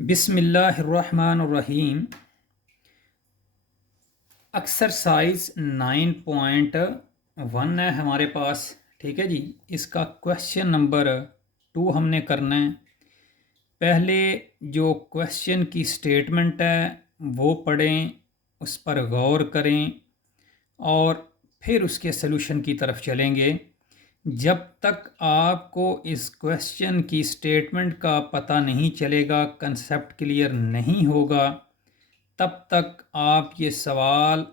बिस्मिल्लाहिर्रहमानिर्रहीम। एक्सरसाइज 9.1 है हमारे पास। ठीक है जी। इसका क्वेश्चन नंबर 2 हमने करना है। पहले जो क्वेश्चन की स्टेटमेंट है वो पढ़ें, उस पर गौर करें और फिर उसके सलूशन की तरफ चलेंगे। जब तक आपको इस क्वेश्चन की स्टेटमेंट का पता नहीं चलेगा, कंसेप्ट क्लियर नहीं होगा, तब तक आप ये सवाल,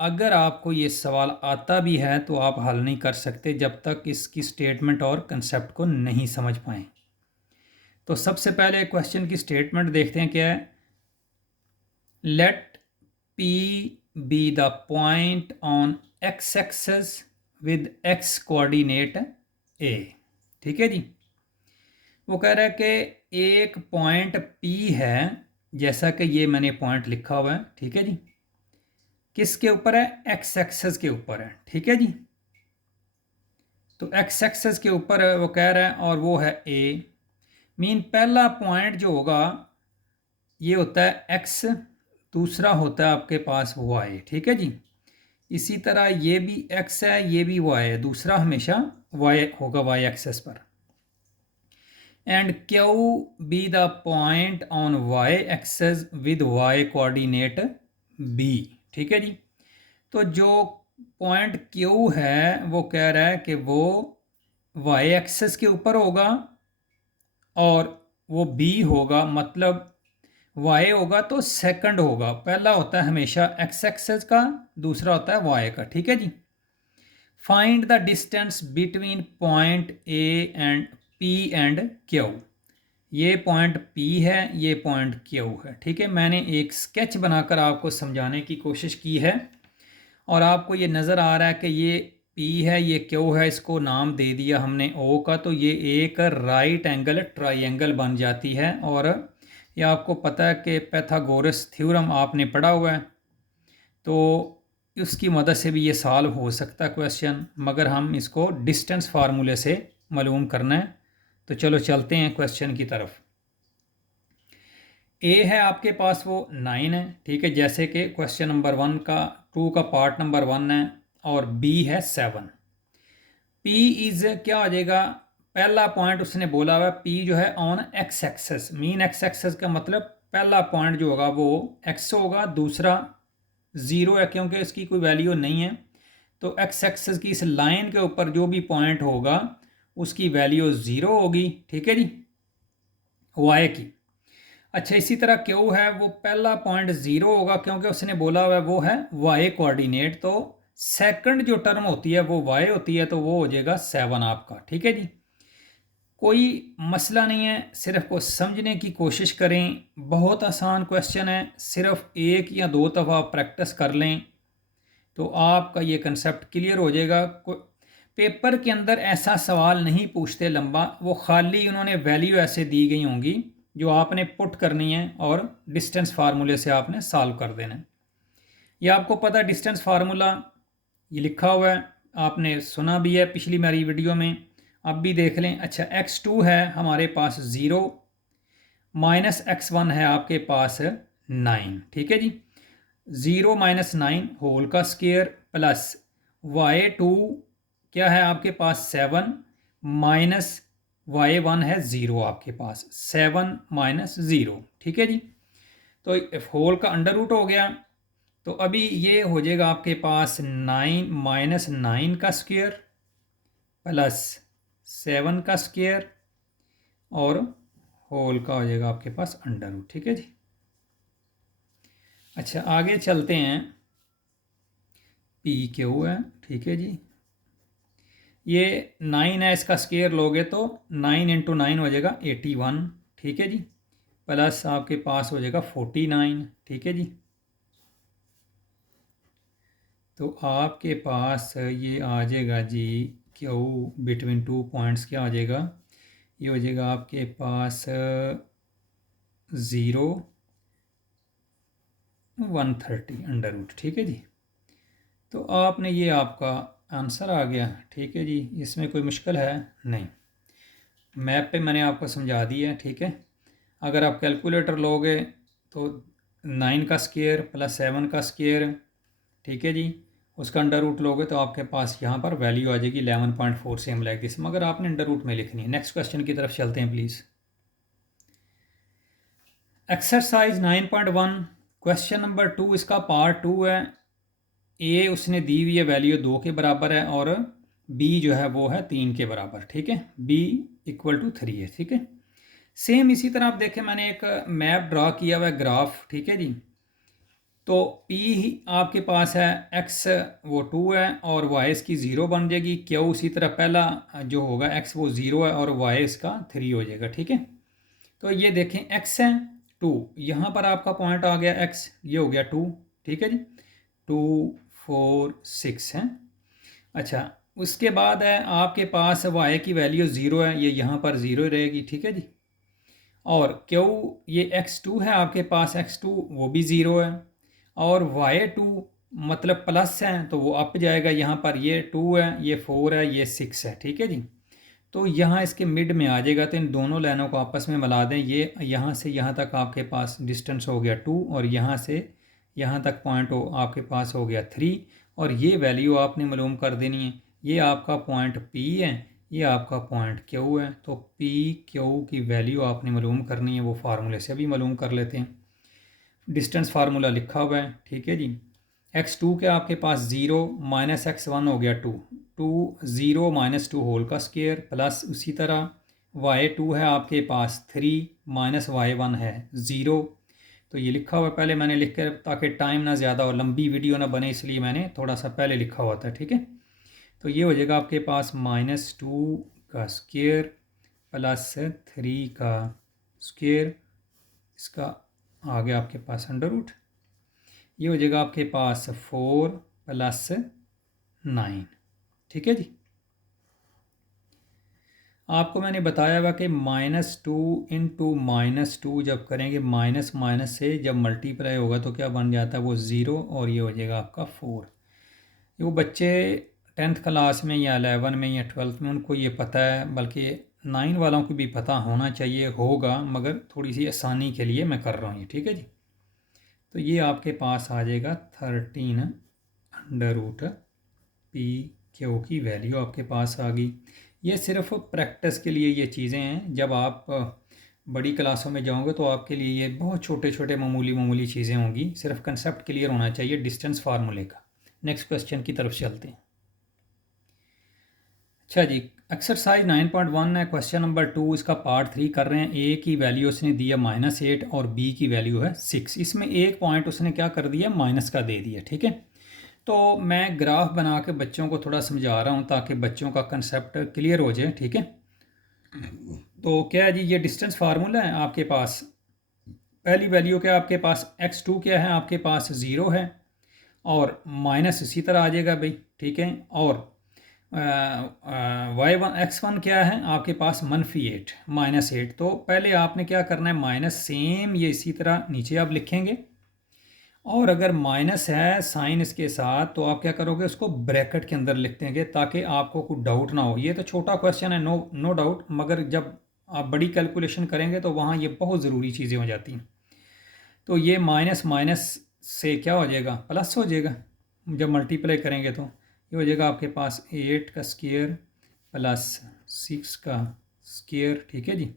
अगर आपको ये सवाल आता भी है तो आप हल नहीं कर सकते जब तक इसकी स्टेटमेंट और कंसेप्ट को नहीं समझ पाएं। तो सबसे पहले क्वेश्चन की स्टेटमेंट देखते हैं क्या है। Let P be the point on x axis with x coordinate a। ठीक है जी। वो कह रहा है कि एक पॉइंट P है, जैसा कि ये मैंने पॉइंट लिखा हुआ है। ठीक है जी। किसके ऊपर है? एक्स एक्सेस के ऊपर है। ठीक है जी। तो एक्स एक्सेस के ऊपर वो कह रहा है और वो है ए। मीन पहला पॉइंट जो होगा ये होता है एक्स, दूसरा होता है आपके पास वाई। ठीक है जी। इसी तरह ये भी एक्स है, ये भी वाई है, दूसरा हमेशा वाई होगा वाई एक्सेस पर। And Q be the point on y axis with y coordinate B. ठीक है जी। तो जो पॉइंट क्यू है वो कह रहा है कि वो वाई एक्सेस के ऊपर होगा और वो बी होगा, मतलब वाई होगा तो सेकंड होगा। पहला होता है हमेशा एक्स एक्सेस का, दूसरा होता है वाई का। ठीक है जी। Find the distance between point A and P and Q. ये पॉइंट P है, ये पॉइंट Q है। ठीक है। मैंने एक स्केच बनाकर आपको समझाने की कोशिश की है और आपको ये नज़र आ रहा है कि ये P है, ये Q है, इसको नाम दे दिया हमने O का, तो ये एक राइट एंगल ट्राइंगल बन जाती है। और ये आपको पता है कि पैथागोरस थ्योरम आपने पढ़ा हुआ है, तो उसकी मदद से भी ये सॉल्व हो सकता है क्वेश्चन, मगर हम इसको डिस्टेंस फार्मूले से मालूम करना है। तो चलो चलते हैं क्वेश्चन की तरफ। ए है आपके पास वो 9 है। ठीक है, जैसे कि क्वेश्चन नंबर 1 का 2 का पार्ट नंबर 1 है, और बी है 7। पी इज क्या हो जाएगा? पहला पॉइंट उसने बोला हुआ पी जो है on x axis. Mean x axis का मतलब पहला पॉइंट जो होगा वो एक्स होगा, दूसरा 0 है क्योंकि इसकी कोई वैल्यू नहीं है। तो एक्स एक्सेस की इस लाइन के ऊपर जो भी पॉइंट होगा उसकी वैल्यू 0 होगी। ठीक है जी, वाई की। अच्छा, इसी तरह क्यू है वो पहला पॉइंट 0 होगा क्योंकि उसने बोला हुआ है वो है वाई कोऑर्डिनेट, तो सेकंड जो टर्म होती है वो वाई होती है, तो वो हो जाएगा 7 आपका। ठीक है जी। कोई मसला नहीं है, सिर्फ को समझने की कोशिश करें। बहुत आसान क्वेश्चन है, सिर्फ एक या दो दफ़ा प्रैक्टिस कर लें तो आपका ये कंसेप्ट क्लियर हो जाएगा। पेपर के अंदर ऐसा सवाल नहीं पूछते लंबा, वो खाली उन्होंने वैल्यू ऐसे दी गई होंगी जो आपने पुट करनी है और डिस्टेंस फार्मूले से आपने सॉल्व कर देना है। ये आपको पता है डिस्टेंस फार्मूला, ये लिखा हुआ है, आपने सुना भी है पिछली मेरी वीडियो में, अब भी देख लें। अच्छा, x2 है हमारे पास 0, माइनस x1 है आपके पास 9। ठीक है जी। 0 - 9 होल का स्क्वायर प्लस y2 क्या है आपके पास 7, माइनस y1 है 0 आपके पास, 7 - 0। ठीक है जी। तो होल का अंडर रूट हो गया, तो अभी ये हो जाएगा आपके पास 9 - 9 का स्क्वायर प्लस 7 का स्क्वायर और होल का हो जाएगा आपके पास अंडर रूट। ठीक है जी। अच्छा, आगे चलते हैं। पी क्यू है। ठीक है जी। ये 9 है, इसका स्क्वायर लोगे तो 9 × 9 हो जाएगा 81। ठीक है जी। प्लस आपके पास हो जाएगा 49। ठीक है जी। तो आपके पास ये आ जाएगा जी, क्यू बिटवीन 2 पॉइंट्स क्या आ जाएगा? ये हो जाएगा आपके पास 0 130 अंडर रूट। ठीक है जी। तो आपने ये आपका आंसर आ गया। ठीक है जी, इसमें कोई मुश्किल है नहीं, मैप पे मैंने आपको समझा दिया है। ठीक है। अगर आप कैलकुलेटर लोगे तो 9 का स्क्वायर प्लस 7 का स्क्वायर, ठीक है जी, उसका अंडर रूट लोगे तो आपके पास यहाँ पर वैल्यू आ जाएगी 11.4 सेम लाइक दिस, मगर आपने अंडर रूट में लिखनी है। नेक्स्ट क्वेश्चन की तरफ चलते हैं प्लीज़। एक्सरसाइज 9.1 क्वेश्चन नंबर 2, इसका पार्ट 2 है। ए उसने दी हुई है वैल्यू 2 के बराबर है और बी जो है वो है 3 के बराबर, ठीक है, बी इक्वल टू 3 है, ठीक है। सेम इसी तरह आप देखें मैंने एक मैप ड्रा किया हुआ है, ग्राफ, ठीक है जी। तो P आपके पास है, X वो 2 है और Y इसकी 0 बन जाएगी, Q उसी तरह पहला जो होगा X वो 0 है और Y इसका 3 हो जाएगा, ठीक है। तो ये देखें X है 2, यहाँ पर आपका पॉइंट आ गया X, ये हो गया 2, ठीक है जी, 2 4 6 है। अच्छा, उसके बाद है आपके पास Y की वैल्यू 0 है, ये यहाँ पर 0 रहेगी, ठीक है जी। और Q ये X2 है आपके पास, X2 वो भी 0 है और Y2 मतलब प्लस है तो वो अप जाएगा, यहाँ पर ये 2 है, ये 4 है, ये 6 है, ठीक है जी। तो यहाँ इसके मिड में आ जाएगा, तो इन दोनों लाइनों को आपस में मिला दें, ये यहाँ से यहाँ तक आपके पास डिस्टेंस हो गया 2 और यहाँ से यहाँ तक पॉइंट हो आपके पास हो गया 3 और ये वैल्यू आपने मालूम कर देनी है। ये आपका पॉइंट P है, ये आपका पॉइंट Q है, तो P Q की वैल्यू आपने मालूम करनी है, वो फार्मूले से भी मालूम कर लेते हैं। डिस्टेंस फार्मूला लिखा हुआ है, ठीक है जी। x2 के आपके पास 0 माइनस x1 हो गया 2, 0 माइनस 2 होल का स्क्वायर प्लस उसी तरह y2 है आपके पास 3 माइनस y1 है 0। तो ये लिखा हुआ है, पहले मैंने लिख कर ताकि टाइम ना ज़्यादा और लंबी वीडियो ना बने इसलिए मैंने थोड़ा सा पहले लिखा हुआ था, ठीक है। तो ये हो जाएगा आपके पास -2 का स्क्वायर प्लस 3 का स्क्वायर, इसका आ गया आपके पास अंडर रूट, ये हो जाएगा आपके पास 4 प्लस 9, ठीक है जी। आपको मैंने बताया हुआ कि -2 इंटू -2 जब करेंगे माइनस माइनस से जब मल्टीप्लाई होगा तो क्या बन जाता है वो 0 और ये हो जाएगा आपका 4। वो बच्चे 10th क्लास में या 11 में या 12th में उनको ये पता है, बल्कि 9 वालों को भी पता होना चाहिए, होगा, मगर थोड़ी सी आसानी के लिए मैं कर रहा हूँ ये, ठीक है जी। तो ये आपके पास आ जाएगा 13 अंडर रूट PQ की वैल्यू आपके पास आ गई। ये सिर्फ प्रैक्टिस के लिए ये चीज़ें हैं, जब आप बड़ी क्लासों में जाओगे तो आपके लिए ये बहुत छोटे छोटे मामूली चीज़ें होंगी, सिर्फ कंसेप्ट क्लियर होना चाहिए डिस्टेंस फार्मूले का। नेक्स्ट क्वेश्चन की तरफ चलते हैं। अच्छा जी, एक्सरसाइज 9.1 है, क्वेश्चन नंबर 2, इसका पार्ट 3 कर रहे हैं। ए की वैल्यू उसने दिया -8 और बी की वैल्यू है 6। इसमें एक पॉइंट उसने क्या कर दिया, माइनस का दे दिया, ठीक है। तो मैं ग्राफ बना के बच्चों को थोड़ा समझा रहा हूँ ताकि बच्चों का कंसेप्ट क्लियर हो जाए, ठीक है। तो क्या है जी, ये डिस्टेंस फार्मूला है आपके पास। पहली वैल्यू क्या आपके पास, x2 क्या है आपके पास 0 है और माइनस इसी तरह आ जाएगा भाई, ठीक है। और x1 क्या है आपके पास -8 -8। तो पहले आपने क्या करना है, माइनस सेम ये इसी तरह नीचे आप लिखेंगे और अगर माइनस है साइन इसके साथ तो आप क्या करोगे, उसको ब्रैकेट के अंदर लिख देंगे ताकि आपको कोई डाउट ना हो। ये तो छोटा क्वेश्चन है, नो डाउट, मगर जब आप बड़ी कैलकुलेशन करेंगे तो वहाँ ये बहुत ज़रूरी चीज़ें हो जाती हैं। तो ये माइनस माइनस से क्या हो जाएगा, प्लस हो जाएगा जब मल्टीप्लाई करेंगे। तो ये हो जाएगा आपके पास 8 का स्क्वायर प्लस 6 का स्क्वायर, ठीक है जी।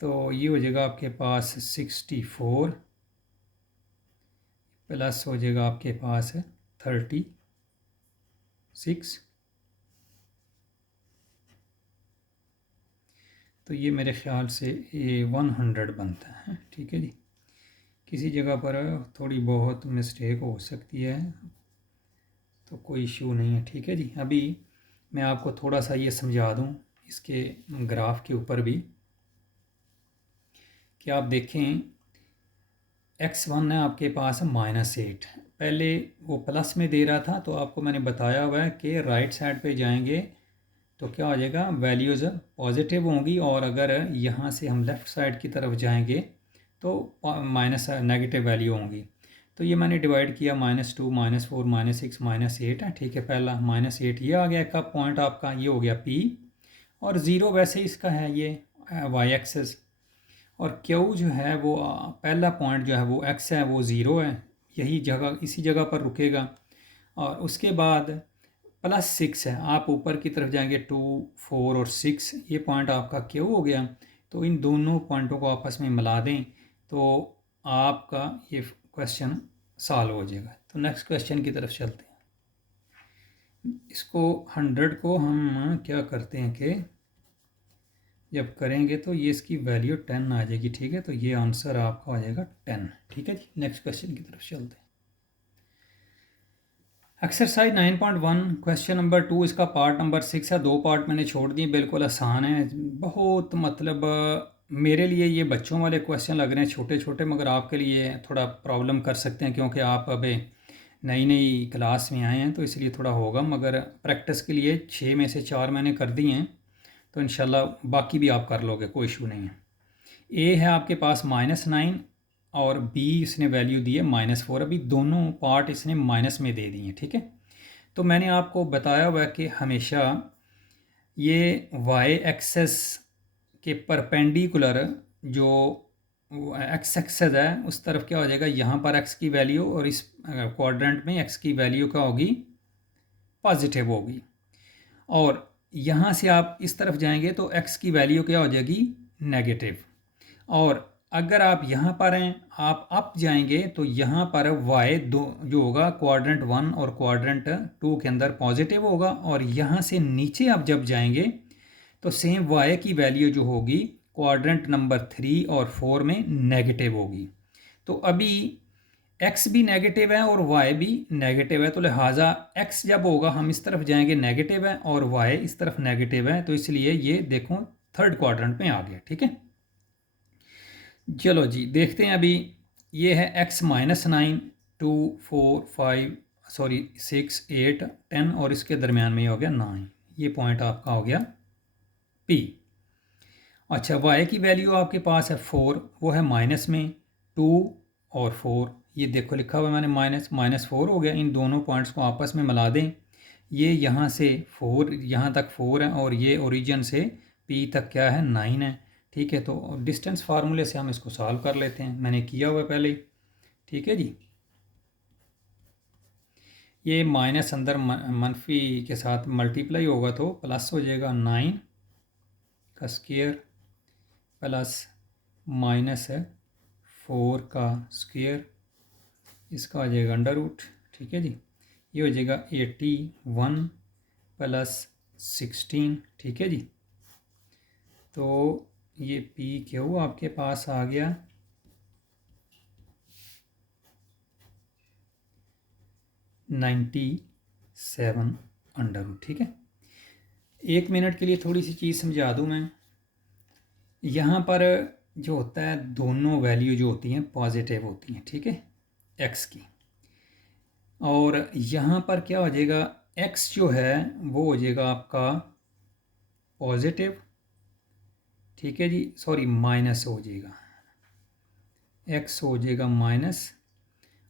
तो ये हो जाएगा आपके पास 64 प्लस हो जाएगा आपके पास 36। तो ये मेरे ख्याल से ये 100 बनता है, ठीक है जी। किसी जगह पर थोड़ी बहुत मिस्टेक हो सकती है तो कोई इशू नहीं है, ठीक है जी। अभी मैं आपको थोड़ा सा ये समझा दूँ इसके ग्राफ के ऊपर भी कि आप देखें x1 है आपके पास -8, पहले वो प्लस में दे रहा था तो आपको मैंने बताया हुआ है कि राइट साइड पे जाएंगे तो क्या हो जाएगा, वैल्यूज़ पॉजिटिव होंगी और अगर यहाँ से हम लेफ़्ट साइड की तरफ जाएंगे तो माइनस नेगेटिव वैल्यू होंगी। तो ये मैंने डिवाइड किया -2 -4 -6 -8 है, ठीक है। पहला -8 ये आ गया, कब पॉइंट आपका ये हो गया P और ज़ीरो वैसे ही इसका है ये वाई एक्सेस, और क्यू जो है वो पहला पॉइंट जो है वो एक्स है वो ज़ीरो है, यही जगह इसी जगह पर रुकेगा। और उसके बाद प्लस सिक्स है, आप ऊपर की तरफ जाएंगे 2, 4 और 6, ये पॉइंट आपका क्यू हो गया। तो इन दोनों पॉइंटों को आपस में मिला दें तो आपका ये क्वेश्चन सॉल्व हो जाएगा। तो नेक्स्ट क्वेश्चन की तरफ चलते हैं। इसको 100 को हम क्या करते हैं कि जब करेंगे तो ये इसकी वैल्यू 10 आ जाएगी, ठीक है। तो ये आंसर आपका आ जाएगा 10, ठीक है जी। नेक्स्ट क्वेश्चन की तरफ चलते हैं। एक्सरसाइज 9.1 क्वेश्चन नंबर 2, इसका पार्ट नंबर 6 है, 2 पार्ट मैंने छोड़ दिए, बिल्कुल आसान है बहुत। मतलब मेरे लिए ये बच्चों वाले क्वेश्चन लग रहे हैं छोटे छोटे, मगर आपके लिए थोड़ा प्रॉब्लम कर सकते हैं क्योंकि आप अभी नई नई क्लास में आए हैं, तो इसलिए थोड़ा होगा। मगर प्रैक्टिस के लिए 6 में से 4 मैंने कर दिए हैं, तो इंशाल्लाह बाकी भी आप कर लोगे, कोई इशू नहीं है। ए है आपके पास -9 और बी इसने वैल्यू दी है -4। अभी दोनों पार्ट इसने माइनस में दे दिए हैं, ठीक है। तो मैंने आपको बताया हुआ है कि हमेशा ये वाई एक्सेस के परपेंडिकुलर जो एक्स एक्सेस है उस तरफ क्या हो जाएगा, यहाँ पर एक्स की वैल्यू और इस क्वाड्रेंट में एक्स की वैल्यू क्या होगी, पॉजिटिव होगी। और यहाँ से आप इस तरफ जाएंगे तो एक्स की वैल्यू क्या हो जाएगी, नेगेटिव। और अगर आप यहाँ पर हैं, आप अप जाएंगे तो यहाँ पर वाई दो जो होगा क्वाड्रेंट 1 और क्वाड्रेंट 2 के अंदर पॉजिटिव होगा, और यहाँ से नीचे आप जब जाएंगे तो सेम वाई की वैल्यू जो होगी क्वाड्रेंट नंबर 3 और 4 में नेगेटिव होगी। तो अभी एक्स भी नेगेटिव है और वाई भी नेगेटिव है, तो लिहाजा एक्स जब होगा हम इस तरफ जाएंगे नेगेटिव है और वाई इस तरफ नेगेटिव है, तो इसलिए ये देखो थर्ड क्वाड्रेंट में आ गया, ठीक है। चलो जी देखते हैं। अभी ये है x -9, 2, 4, 5 सॉरी 6, 8, 10 और इसके दरमियान में हो गया 9, ये पॉइंट आपका हो गया P। अच्छा y की वैल्यू आपके पास है 4, वो है माइनस में 2 और 4, ये देखो लिखा हुआ है मैंने -4 हो गया। इन दोनों पॉइंट्स को आपस में मिला दें, ये यहाँ से 4 यहाँ तक 4 है और ये ओरिजिन से P तक क्या है 9 है, ठीक है। तो डिस्टेंस फार्मूले से हम इसको सॉल्व कर लेते हैं, मैंने किया हुआ है पहले, ठीक है जी। ये माइनस अंदर मनफी के साथ मल्टीप्लाई होगा तो प्लस हो जाएगा 9 का स्क्वायर प्लस -4 का स्क्वायर, इसका आ जाएगा अंडर रूट, ठीक है जी। ये हो जाएगा 81 प्लस 16, ठीक है जी। तो ये PQ आपके पास आ गया 97 अंडर रूट, ठीक है। 1 मिनट के लिए थोड़ी सी चीज़ समझा दूँ मैं। यहाँ पर जो होता है दोनों वैल्यू जो होती हैं पॉजिटिव होती हैं, ठीक है, एक्स की। और यहाँ पर क्या हो जाएगा, एक्स जो है वो हो जाएगा आपका पॉजिटिव, ठीक है जी, सॉरी माइनस हो जाएगा, एक्स हो जाएगा माइनस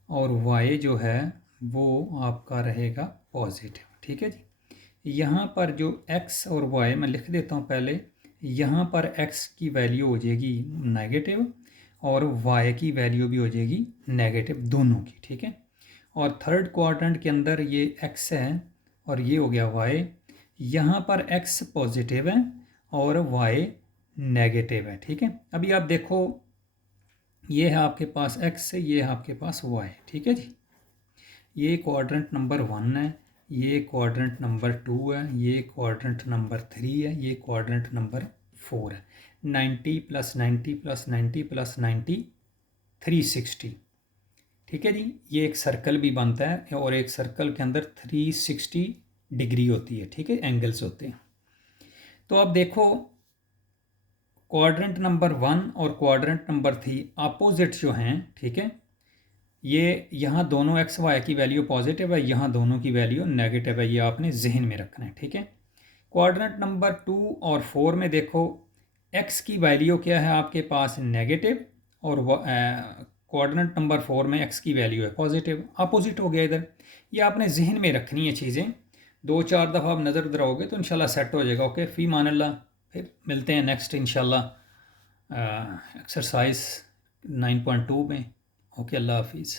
और वाई जो है वो आपका रहेगा पॉजिटिव, ठीक है जी। यहाँ पर जो एक्स और वाई मैं लिख देता हूँ पहले, यहाँ पर एक्स की वैल्यू हो जाएगी नेगेटिव और वाई की वैल्यू भी हो जाएगी नेगेटिव, दोनों की, ठीक है। और थर्ड क्वाड्रेंट के अंदर ये एक्स है और ये हो गया वाई, यहाँ पर एक्स पॉजिटिव है और वाई नेगेटिव है, ठीक है। अभी आप देखो ये है आपके पास एक्स है, ये है आपके पास वाई, ठीक है जी। ये क्वाड्रेंट नंबर 1 है, ये क्वाड्रेंट नंबर 2 है, ये क्वाड्रेंट नंबर 3 है, ये क्वाड्रेंट नंबर 4 है। 90 + 90 + 90 + 90 360, ठीक है जी। ये एक सर्कल भी बनता है और एक सर्कल के अंदर 360 डिग्री होती है, ठीक है, एंगल्स होते हैं। तो अब देखो क्वाड्रेंट नंबर 1 और क्वाड्रेंट नंबर 3 अपोजिट जो हैं, ठीक है। ये यहाँ दोनों एक्स वाई की वैल्यू पॉजिटिव है, यहाँ दोनों की वैल्यू नेगेटिव है, ये आपने जहन में रखना है, ठीक है। क्वाड्रेंट नंबर 2 और 4 में देखो एक्स की वैल्यू क्या है आपके पास नेगेटिव और क्वाड्रेंट नंबर 4 में एक्स की वैल्यू है पॉजिटिव, अपोजिट हो गया इधर। ये आपने जहन में रखनी है चीज़ें, 2-4 दफ़ा आप नज़र दराओगे तो इंशाल्लाह सेट हो जाएगा। ओके, फ़ी मान अल्लाह। फिर मिलते हैं नेक्स्ट इंशाल्लाह एक्सरसाइज 9.2 में। ओके, अल्लाह हाफिज़।